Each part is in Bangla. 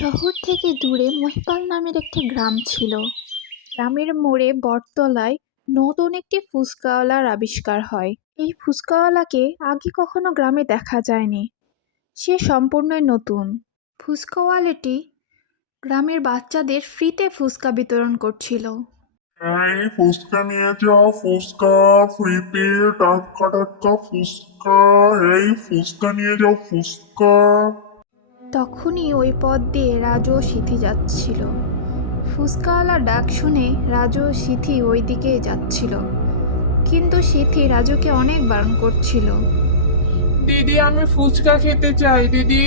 শহর থেকে দূরে মহিপাল নামের একটি গ্রাম ছিল। গ্রামের মোড়ে বটতলায় নতুন একটি ফুচকাওয়ালার আবিষ্কার হয়। এই ফুচকাওয়ালাকে আগে কখনো গ্রামে দেখা যায়নি। সে সম্পূর্ণই নতুন। ফুচকাওয়ালাটি গ্রামের বাচ্চাদের ফ্রিতে ফুচকা বিতরণ করছিল। এই ফুচকা নিয়ে যাও ফুচকা ফ্রিতে টাটকা টাটকা ফুচকা। এই ফুচকা নিয়ে যাও ফুচকা। তখনই ওই পথ দিয়ে রাজু ও সিথি যাচ্ছিল। ফুচকাওয়ালার ডাক শুনে রাজু ও সিথি ওই দিকেই যাচ্ছিল, কিন্তু সিথি রাজুকে অনেক বারণ করছিল। দিদি, আমি ফুচকা খেতে চাই দিদি।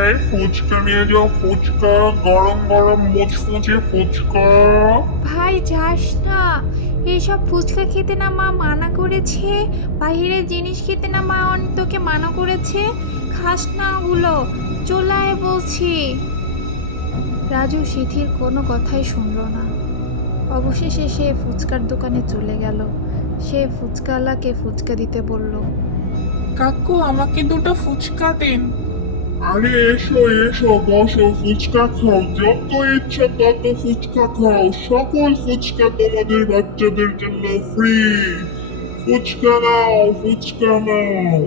এই ফুচকা নিয়ে যাও ফুচকা, গরম গরম মুচমুচে ফুচকা। ভাই যাস না, এইসব ফুচকা খেতে না মা মানা করেছে। বাইরের জিনিস খেতে না মা তোকে মানা করেছে। খাস না ওগুলো, চলে আয় বলছি। রাজু সিথির কোনো কথাই শুনল না। অবশেষে সে ফুচকার দোকানে চলে গেল। সে ফুচকাওয়ালাকে ফুচকা দিতে বলল। কাকু, আমাকে দুটো ফুচকা দিন। আরে এসো এসো বসো, ফুচকা খাও, যত ইচ্ছা তত ফুচকা খাও, সকল ফুচকা তোমাদের বাচ্চাদের জন্য ফ্রি। ফুচকা নাও ফুচকা নাও।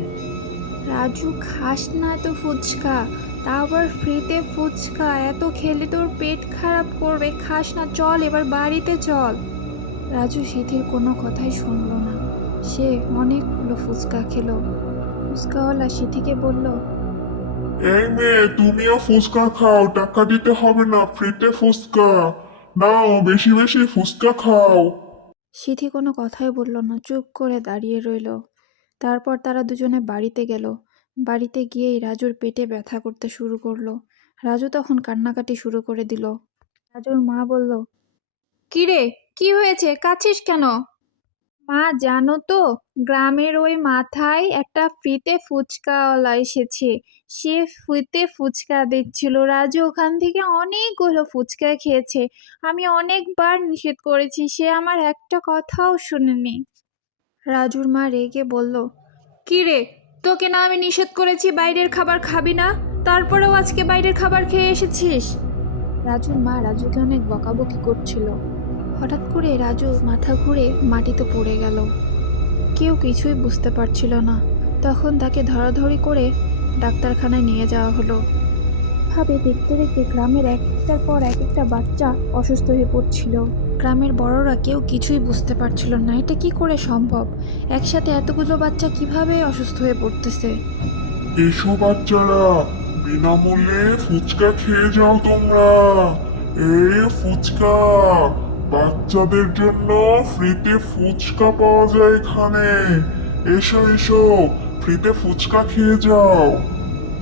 রাজু খাস না তো ফুচকা, তা আবার ফ্রিতে ফুচকা, এত খেলে তোর পেট খারাপ করবে, খাস না, চল এবার বাড়িতে চল। রাজু সিথির কোনো কথাই শুনল না। সে অনেকগুলো ফুচকা খেলো। ফুচকাওয়ালা সিথিকে বলল। এই মেয়ে, তুমিও ফুচকা খাও, টাকা দিতে হবে না, ফ্রিতে ফুচকা নাও, বেশি বেশি ফুচকা খাও। সিথি কোনো কথাই বলল না, চুপ করে দাঁড়িয়ে রইল। তারপর তারা দুজনে বাড়িতে গেল। বাড়িতে গিয়েই রাজুর পেটে ব্যথা করতে শুরু করলো। রাজু তখন কান্নাকাটি শুরু করে দিল। রাজুর মা বলল, কিরে, কি হয়েছে, কাঁদছিস কেন? মা, জানো তো, গ্রামের ওই মাথায় একটা ফ্রিতে ফুচকাওয়ালা এসেছে। সে ফ্রিতে ফুচকা দিচ্ছিল। রাজু ওখান থেকে অনেকগুলো ফুচকা খেয়েছে। আমি অনেকবার নিষেধ করেছি, সে আমার একটা কথাও শুনেনি। রাজুর মা রেগে বলল, কি রে, তোকে না আমি নিষেধ করেছি বাইরের খাবার খাবি না, তারপরেও আজকে বাইরের খাবার খেয়ে এসেছিস? রাজুর মা রাজুকে অনেক বকাবকি করছিল। হঠাৎ করে রাজু মাথা ঘুরে মাটিতে পড়ে গেল। কেউ কিছুই বুঝতে পারছিল না। তখন তাকে ধরাধরি করে ডাক্তারখানায় নিয়ে যাওয়া হলো। ভাবে দেখতে দেখতে গ্রামের এক একটার পর এক একটা বাচ্চা অসুস্থ হয়ে পড়ছিল। গ্রামের বড়রা কেউ কিছুই বুঝতে পারছিল না, এটা কি করে সম্ভব, একসাথে এতগুলো বাচ্চা কিভাবে অসুস্থ হয়ে পড়তেছে। এসো বাচ্চারা, বিনামূল্যে ফুচকা খেয়ে যাও তোমরা। এই ফুচকা, বাচ্চাদের জন্য ফ্রিতে ফুচকা পাওয়া যায় এখানে। এসো এসো, ফ্রিতে ফুচকা খেয়ে যাও।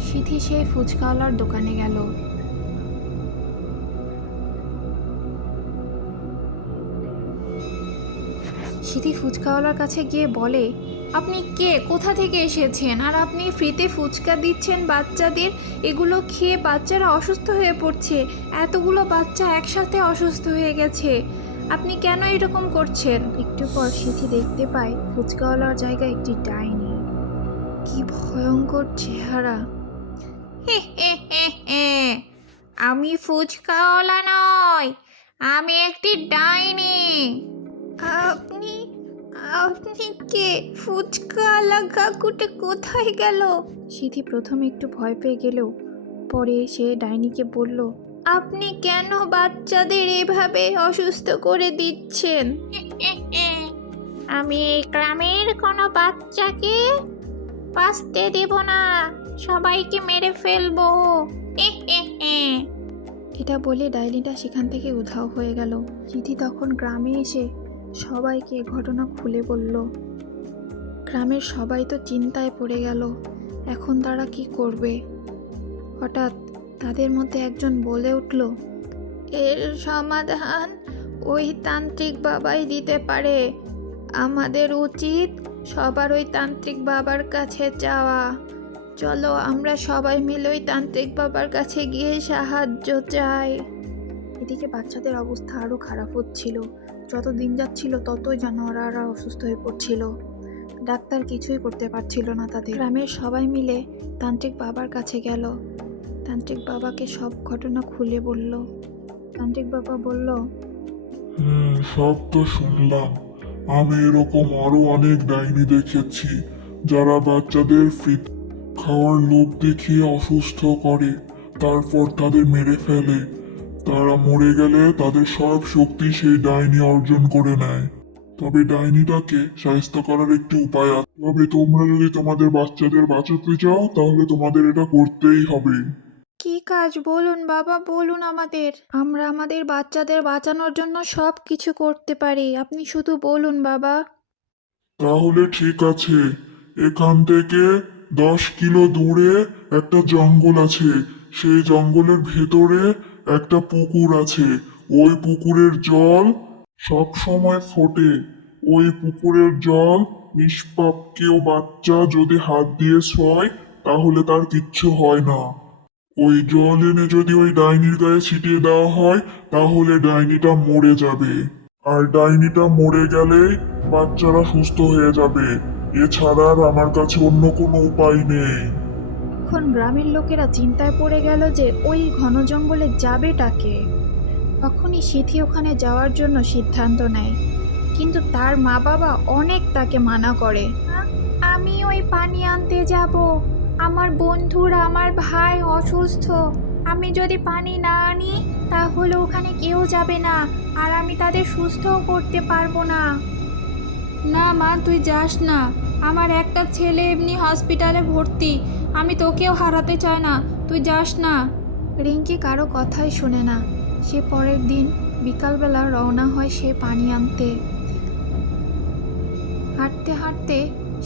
সিথি সে ফুচকাওয়ালার দোকানে গেল। সিথি ফুচকাওয়ালার কাছে গিয়ে বলে, আপনি কে, কোথা থেকে এসেছেন, আর আপনি ফ্রিতে ফুচকা দিচ্ছেন বাচ্চাদের? এগুলো খেয়ে বাচ্চারা অসুস্থ হয়ে পড়ছে, এতগুলো বাচ্চা একসাথে অসুস্থ হয়ে গেছে, আপনি কেন এরকম করছেন? একটু পর সিথি দেখতে পায় ফুচকাওয়ালার জায়গায় একটি ডাইনি। কি ভয়ঙ্কর চেহারা! হে হে হে হে, আমি ফুচকাওয়ালা নয়, আমি একটি ডাইনি। আপনি আপনি কে? ফুচকাওয়ালা কাকুটা কোথায় গেল? সিথি প্রথমে একটু ভয় পেয়ে গেলেও পরে সে ডাইনিকে বলল, আপনি কেন বাচ্চাদের এভাবে অসুস্থ করে দিচ্ছেন? আমি এই গ্রামের কোনো বাচ্চাকে বাঁচতে দেব না, সবাইকে মেরে ফেলবো। এটা বলে ডাইনিটা সেখান থেকে উধাও হয়ে গেল। চিঠি তখন গ্রামে এসে সবাইকে ঘটনা খুলে বলল। গ্রামের সবাই তো চিন্তায় পড়ে গেল, এখন তারা কি করবে? হঠাৎ তাদের মধ্যে একজন বলে উঠল, এর সমাধান ওই তান্ত্রিক বাবাই দিতে পারে। আমাদের উচিত সবার ওই তান্ত্রিক বাবার কাছে যাওয়া। চলো আমরা সবাই মিলে ওই তান্ত্রিক বাবার কাছে গিয়ে সাহায্য চাই। এদিকে বাচ্চাদের অবস্থা আরো খারাপ হচ্ছিল। যত দিন যাচ্ছিল ততই জানোয়াররা অসুস্থ হয়ে পড়ছিল। ডাক্তার কিছুই করতে পারছিল না তাদের। গ্রামের সবাই মিলে তান্ত্রিক বাবার কাছে গেল। তান্ত্রিক বাবাকে সব ঘটনা খুলে বলল। তান্ত্রিক বাবা বলল, সব তো শুনলাম। আমি এরকম আরো অনেক ডাইনি দেখেছি যারা বাচ্চাদের ফ্রি খাওয়ার লোভ দেখিয়ে অসুস্থ করে, তারপর তাদের মেরে ফেলে। তারা মরে গেলে তাদের সব শক্তি সেই ডাইনি অর্জন করে নেয়। তবে ডাইনিটাকে শায়েস্তা করার একটি উপায় আছে। তবে তোমরা যদি তোমাদের বাচ্চাদের বাঁচাতে চাও তাহলে তোমাদের এটা করতেই হবে। কি কাজ বলুন বাবা, বলুন আমাদের। আমরা আমাদের বাচ্চাদের বাঁচানোর জন্য সব কিছু করতে পারি, আপনি শুধু বলুন বাবা। তাহলে ঠিক আছে, এখান থেকে 10 কিলো দূরে একটা জঙ্গল আছে। সেই জঙ্গলের ভেতরে একটা পুকুর আছে। ওই পুকুরের জল সব সময় ফোটে। ওই পুকুরের জল নিষ্পাপ কেউ বাচ্চা যদি হাত দিয়ে ছোঁয় তাহলে তার কিচ্ছু হয় না। ওই জল এনে যদি ওই ডাইনির গায়ে ছিটিয়ে দেওয়া হয় তাহলে ডাইনিটা মরে যাবে। আর ডাইনিটা মরে গেলে বাচ্চারা সুস্থ হয়ে যাবে। এছাড়া আর আমার কাছে অন্য কোনো উপায় নেই। এখন গ্রামের লোকেরা চিন্তায় পড়ে গেল যে ওই ঘন জঙ্গলে যাবেটাকে। তখনই সিথি ওখানে যাওয়ার জন্য সিদ্ধান্ত নেয়, কিন্তু তার মা বাবা অনেক তাকে মানা করে। আমি ওই পানি আনতে যাব, আমার বন্ধুরা, আমার ভাই অসুস্থ, আমি যদি পানি না আনি তাহলে ওখানে কেউ যাবে না, আর আমি তাদের সুস্থও করতে পারবো না। না মা, তুই যাস না, আমার একটা ছেলে এমনি হসপিটালে ভর্তি, আমি তোকেও হারাতে চাই না, তুই যাস না। রিঙ্কি কারো কথাই শোনে না। সে পরের দিন বিকালবেলা রওনা হয় সে পানি আনতে। হাঁটতে হাঁটতে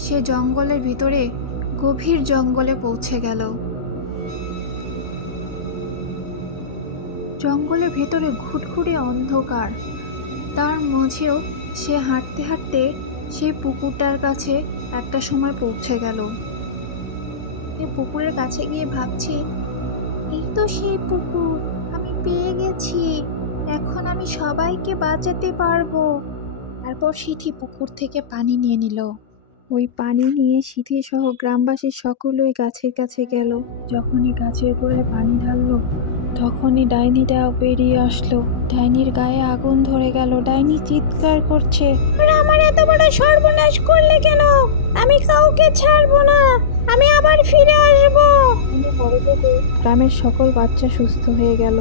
সে জঙ্গলের ভিতরে গভীর জঙ্গলে পৌঁছে গেল। জঙ্গলের ভেতরে ঘুটঘুটে অন্ধকার, তার মাঝেও সে হাঁটতে হাঁটতে সেই পুকুরটার কাছে একটা সময় পৌঁছে গেল। সে পুকুরের কাছে গিয়ে ভাবছে, এই তো সেই পুকুর, আমি পেয়ে গেছি, এখন আমি সবাইকে বাঁচাতে পারবো। তারপর সিথি পুকুর থেকে পানি নিয়ে নিল। ওই পানি নিয়ে সিথি সহ গ্রামবাসী সকলেই গাছের কাছে গেল। যখনই গাছের গোড়ায় পানি ঢাললো তখনই ডাইনিটাও বেরিয়ে আসলো। ডাইনির গায়ে আগুন ধরে গেল। ডাইনি চিৎকার করছে, আমার এত বড় সর্বনাশ করলে কেন? আমি কাউকে ছাড়বো না, আমি আবার ফিরে আসবো। পরে থেকে গ্রামের সকল বাচ্চা সুস্থ হয়ে গেল।